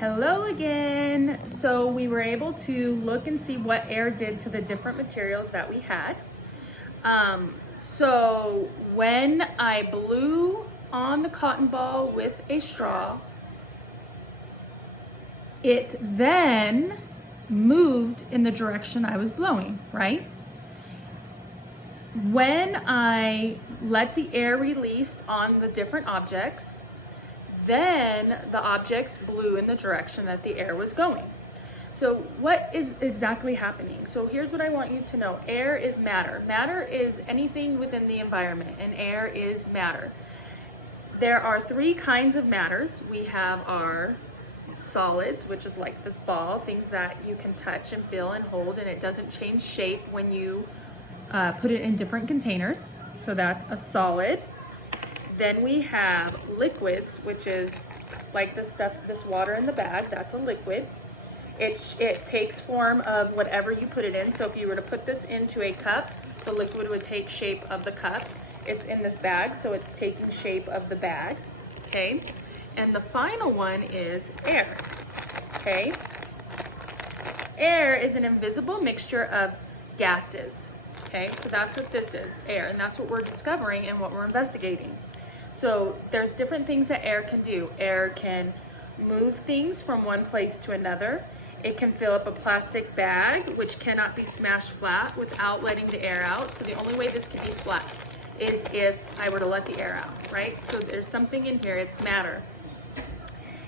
Hello again. So we were able to look and see what air did to the different materials that we had. So when I blew on the cotton ball with a straw, it then moved in the direction I was blowing, right? When I let the air release on the different objects, then the objects blew in the direction that the air was going. So what is exactly happening? So here's what I want you to know. Air is matter. Matter is anything within the environment, and air is matter. There are three kinds of matters. We have our solids, which is like this ball, things that you can touch and feel and hold, and it doesn't change shape when you put it in different containers. So that's a solid. Then we have liquids, which is like this stuff, this water in the bag, that's a liquid. It takes form of whatever you put it in. So if you were to put this into a cup, the liquid would take shape of the cup. It's in this bag, so it's taking shape of the bag, okay? And the final one is air, okay? Air is an invisible mixture of gases, okay? So that's what this is, air, and that's what we're discovering and what we're investigating. So there's different things that air can do. Air can move things from one place to another. It can fill up a plastic bag, which cannot be smashed flat without letting the air out. So the only way this can be flat is if I were to let the air out, right? So there's something in here, it's matter.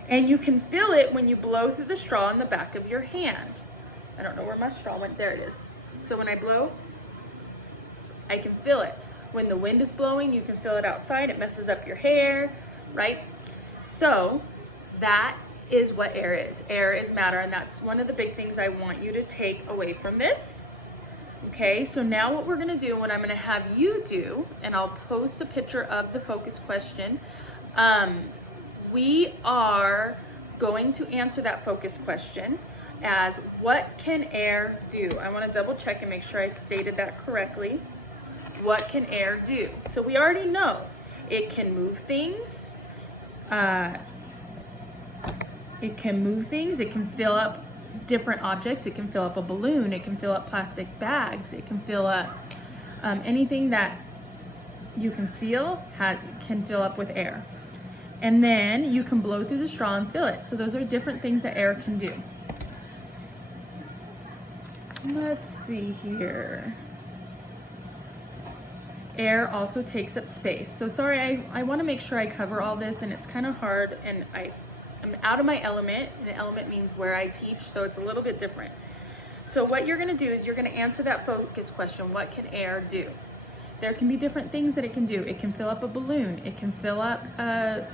And you can feel it when you blow through the straw in the back of your hand. I don't know where my straw went, there it is. So when I blow, I can feel it. When the wind is blowing, you can feel it outside. It messes up your hair, right? So that is what air is. Air is matter, and that's one of the big things I want you to take away from this. Okay, so now what we're gonna do, what I'm gonna have you do, and I'll post a picture of the focus question. We are going to answer that focus question as what can air do? I wanna double check and make sure I stated that correctly. What can air do? So we already know it can move things. It can fill up different objects. It can fill up a balloon. It can fill up plastic bags. It can fill up anything that you can seal can fill up with air. And then you can blow through the straw and fill it. So those are different things that air can do. Let's see here. Air also takes up space. So sorry, I want to make sure I cover all this, and it's kind of hard, and I'm out of my element. The element means where I teach, so it's a little bit different. So what you're going to do is you're going to answer that focus question, what can air do? There can be different things that it can do. It can fill up a balloon. It can fill up a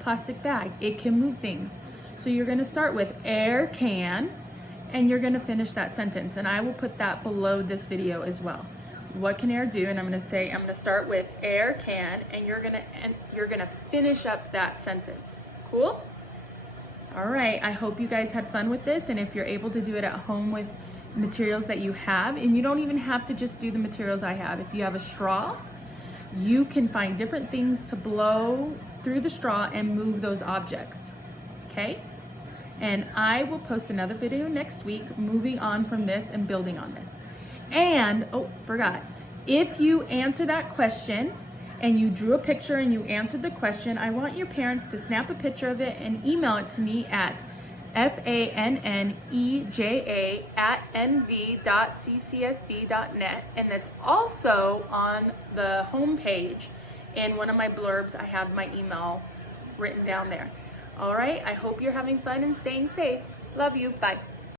plastic bag. It can move things. So you're going to start with air can, and you're going to finish that sentence, and I will put that below this video as well. What can air do? And I'm going to start with air can, and you're going to finish up that sentence. Cool? All right, I hope you guys had fun with this, and if you're able to do it at home with materials that you have, and you don't even have to just do the materials I have. If you have a straw, you can find different things to blow through the straw and move those objects, okay? And I will post another video next week moving on from this and building on this. And, oh, forgot, if you answer that question and you drew a picture and you answered the question, I want your parents to snap a picture of it and email it to me at faneja@nv.ccsd.net, and that's also on the home page. In one of my blurbs, I have my email written down there. All right, I hope you're having fun and staying safe. Love you, bye.